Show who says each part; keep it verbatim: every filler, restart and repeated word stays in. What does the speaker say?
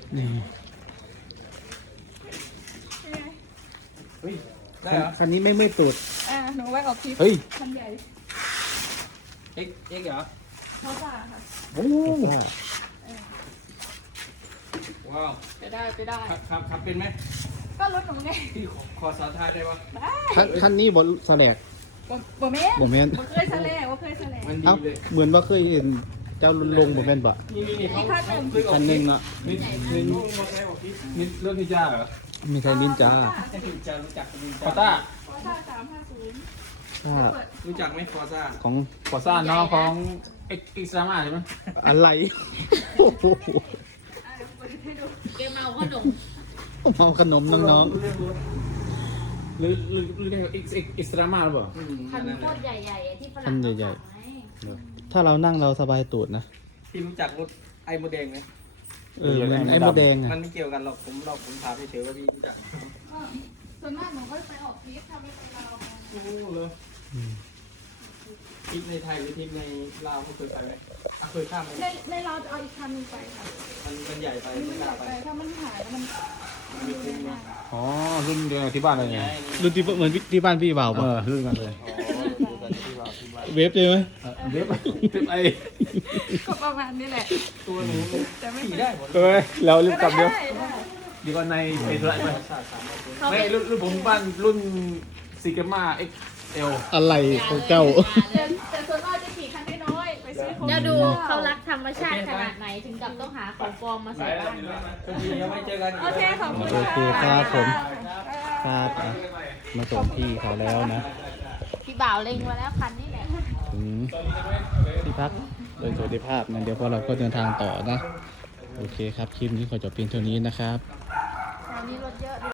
Speaker 1: นี่
Speaker 2: เฮ้ยได้เหรอ
Speaker 1: คันนี้ไม่ไม่ตูด
Speaker 3: อ่าหนูไว้ออกคลิป
Speaker 1: เฮ้ย
Speaker 3: คันใหญ่
Speaker 2: เอ็กเอ็กเหรอ
Speaker 3: เขาจ่าค่ะ
Speaker 1: โอ้
Speaker 2: ว้าว
Speaker 3: ไปได้ไปได้
Speaker 2: ขับขับขับเป็นไหม
Speaker 3: ก็รถหนูไง
Speaker 2: พี่ขอขอสาทายได้ปะ
Speaker 3: ได้
Speaker 1: คันคันนี้บนสแลก
Speaker 3: บ่บ่แม่น
Speaker 1: บ่แม่น
Speaker 3: บ่เคยแสลงบ่เคยแสลง
Speaker 2: มันดี
Speaker 1: เอ้า
Speaker 2: เลย
Speaker 1: เหมือนว่าเคยเห็นเจ้าลงบ่แม่นบ่
Speaker 2: นี่นี่นี่เขา
Speaker 3: อีกคันหนึ่ง
Speaker 2: ซื้อออก
Speaker 1: คันหนึงเนาะ
Speaker 2: นี่นี่นี่มาใช้ออกที่นี่เรื่องพิจาเหรอ
Speaker 1: มีใครนินจา
Speaker 2: ใช่พิจารู้จักพิ
Speaker 4: คอต้า
Speaker 3: คอซ่าสามห้าศูนย์
Speaker 1: ถ้า
Speaker 2: รู้จักไหมคอซ่า
Speaker 1: ของ
Speaker 4: คอซ่าน้องของเอ็กซ์ตร้ามาใช่ไหม
Speaker 1: อะไรโอ้โห
Speaker 3: อ่ะเดี๋ยวเปิดให้ดู
Speaker 5: เกมเมาขนม
Speaker 1: เมาขนมน้อง
Speaker 2: เรื่องรถ
Speaker 4: หรือหรือหรือเรียกเอ็กซ์เอ็กซ์ตร้ามาหรือเปล่า
Speaker 2: อืม
Speaker 5: คัน
Speaker 2: นั่น
Speaker 5: โค
Speaker 2: แหละ
Speaker 5: ตรใหญ่ๆอะที่ฝรั่งเขาขาย
Speaker 1: ๆถ้าเรานั่งเราสบายตูดนะ
Speaker 2: พี่รู้จักรถไอ้โมเดงไหม
Speaker 1: เออเหมือนไอ้มดแดงอ่ะ
Speaker 2: มันไม่เกี่ยวกันหรอกผมเราผมถามเฉยๆว่าพี่รู้จัก
Speaker 3: เออส่วนมากหนูก็ไปออกคลิปทำไม่ไปลาว
Speaker 2: โอ้เลย
Speaker 1: อืม
Speaker 2: ทริปในไทยหรือทริปในลาวเขาเคยไปไหมอ่ะเคยข้ามไหม
Speaker 3: ในในเราจะเอาอีกคันหนึงไปค่ะ
Speaker 2: มันมันใหญ่ไป
Speaker 3: มัน
Speaker 2: ไม่
Speaker 3: ไม่
Speaker 2: ก
Speaker 3: อยา
Speaker 2: ล้าก ไป
Speaker 3: ไปถ้ามันหายแล้วมัน
Speaker 2: มันไม่คุ้มนะ
Speaker 4: อ๋อรุ่นเดียวกับที่บ้านเลย
Speaker 2: ไง
Speaker 4: ไง
Speaker 1: รุ่นที่เหมือนที่บ้านพี่บ่าว
Speaker 4: เอ
Speaker 1: ป่ะ
Speaker 4: อรุ่นกันเลย
Speaker 2: อ๋อดูกันที่ว่าที่ว่า
Speaker 1: เวฟใช่ไหม
Speaker 4: เว็บเว็บไอ
Speaker 3: ก็ประมาณนี้แหละ
Speaker 2: ตัวหนู
Speaker 3: แต่ไม่
Speaker 2: ขี่
Speaker 3: เคย
Speaker 2: ได้หมด
Speaker 4: เอ้ยเรารีบกลับเดี๋ยว
Speaker 3: ได้ได้
Speaker 4: เดียวกันในไอธุระไป
Speaker 2: ชาติสามร้อยคน
Speaker 5: เขาไป
Speaker 4: ไม่รุ่นรุ่นผมบ้านรุ่นซีเกมาเอ็กเอล
Speaker 1: อะไรของเจ้า
Speaker 3: แต่แต่ส่วนมากจะขี่คันน้อยๆไปซื้อของ
Speaker 5: จะดูเขารักธรรมชาติขนาดไหนถึงกับต้องหาของปลอมมาใส่บ้าน
Speaker 2: ก็ดีแล้วไม่เจอกัน
Speaker 3: โอเคขอบคุณ
Speaker 1: โอเคครับผม ค
Speaker 3: ค่ะ
Speaker 1: รับอ่ะมาส่งพี่เขาแล้วนะ
Speaker 5: พี่บ่าวเล็งมาแล้วคันนี้แหละ
Speaker 1: ถึงที่พักโดยสวัสดิภาพนะเดี๋ยวพวกเราก็เดินทางต่อนะ โอเคครับ คลิปนี้ขอจบเพียงเท่านี้นะครับ
Speaker 5: ตอนนี้รถเยอะ